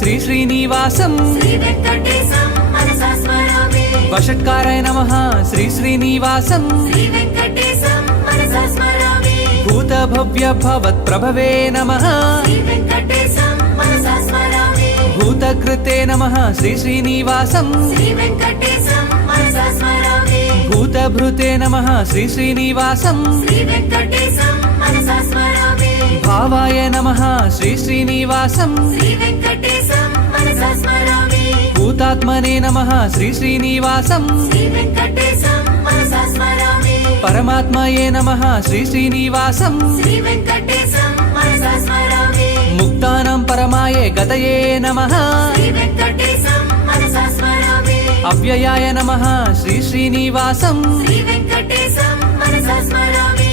శ్రీ శ్రీనివాసం శ్రీ వెంకటేశం మనసా స్మరామి వషట్కారాయ నమః శ్రీ శ్రీనివాసం శ్రీ వెంకటేశం మనసా స్మరామి భూత భవ్య భవత్ ప్రభవే నమః శ్రీ వెంకటేశం మనసా స్మరామి భూతకృతే నమః శ్రీ శ్రీనివాసం శ్రీ వెంకటేశం మనసా స్మరామి భూతభృతే నమః శ్రీ శ్రీనివాసం శ్రీ వెంకటేశం మనసా స్మరామి భావాయ నమః శ్రీ శ్రీనివాసం శ్రీ వెంకటేశం మనసా స్మరామి భూతాత్మనే నమః శ్రీ శ్రీనివాసం శ్రీ వెంకటేశం మనసా స్మరామి పరమాత్మయే నమః శ్రీ శ్రీనివాసం శ్రీ వెంకటేశం మనసా స్మరామి ముక్తానాం పరమాయే గతయే నమః శ్రీ వెంకటేశం మనసా స్మరామి అవ్యయాయ నమః శ్రీ శ్రీనివాసం శ్రీ వెంకటేశం మనసా స్మరామి